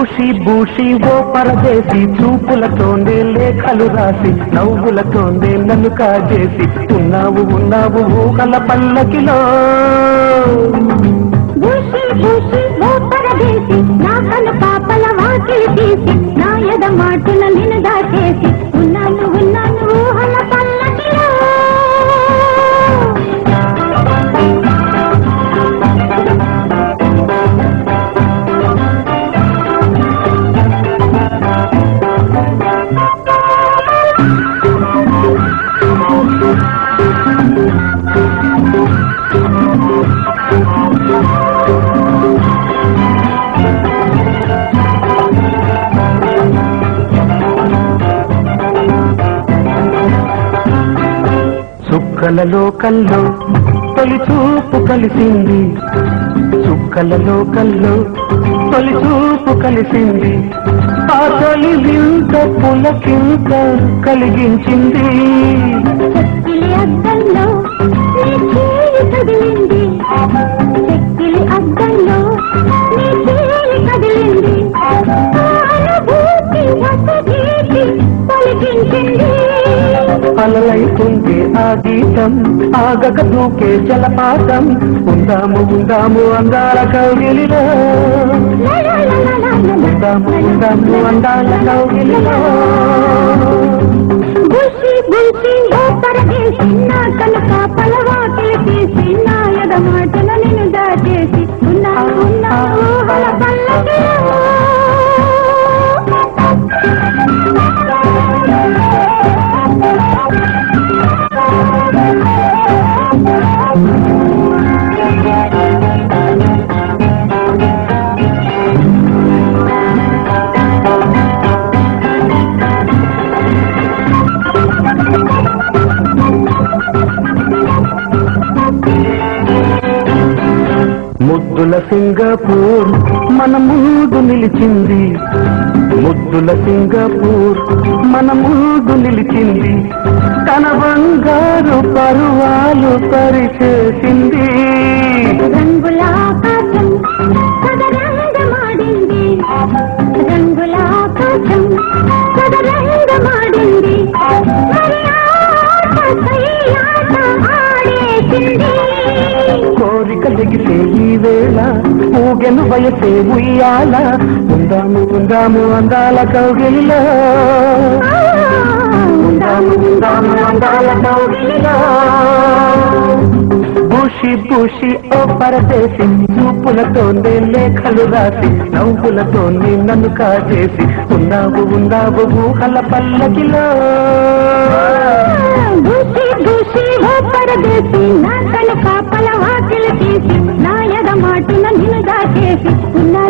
బూషి బూషి ఓ పరదేశి చూపులతోనే లేఖలు రాసి నవ్వులతోనే నన్ను కాజేసి ఉన్నావు ఉన్నావు ఊహల పల్లకిలో బూషి బూషి ఓ పరదేశి నా కను పాపల వాకిలి తీసి నా ఎద మాటల నిన్ను దాచేసి ఉన్నాను ఉన్నాను ఊహల పల్లకిలో చుక్కలలో కల్లో తొలి చూపు కలిసింది చుక్కలలో కల్లో తొలి చూపు కలిసింది ఆ తొలి వింత పులకింత కలిగించింది చెక్కిలి అద్దంలో నీ చేయి కదిలింది చెక్కిలి అద్దంలో నీ చేయి కదిలింది అనుభూతి వసగీతి పలికించింది అలలైతుంది ఆ గీతం ఆగక దూకే జలపాతం ఉందాము ఉందాము అందాల కౌగిలిలో ఉందాము ఉందాము అందాల కౌగిలిలో బూషి బూషి ఓ పరదేశి నా కనుక పలవాకిలి తీసి నా ఎద మాటల నిన్ను దాచేసి ఉన్నాను ఉన్నాను ఊహల పల్లకిలో ముద్దుల సింగపూర్ మన ముందు నిలిచింది ముద్దుల సింగపూర్ మన ముందు నిలిచింది తన బంగారు పరువాలు పరిచేసింది రంగుల ఆకాశం సదరంగమాడింది రంగుల ఆకాశం సదరంగమాడింది మరి ఆట సయ్యాట ఆడేసింది కోరిక దిగితే ఈ వేళ ఊగెను వయసే ఉయ్యాల ఉందాము ఉందాము అందాల కౌగిలిలో ఉందాము ఉందాము అందాల కౌగిలిలో బూషి బూషి ఓ పరదేశి చూపులతోనే లేఖలు రాసి నవ్వులతోనే నన్ను కాజేసి ఉన్నావు ఉన్నావు ఊహల పల్లకిలో బూషి బూషి ఓ పరదేశి నా కను పాపల వాకిలి తీసి నా ఎద మాటల నిన్ను దాచేసి ఉన్నా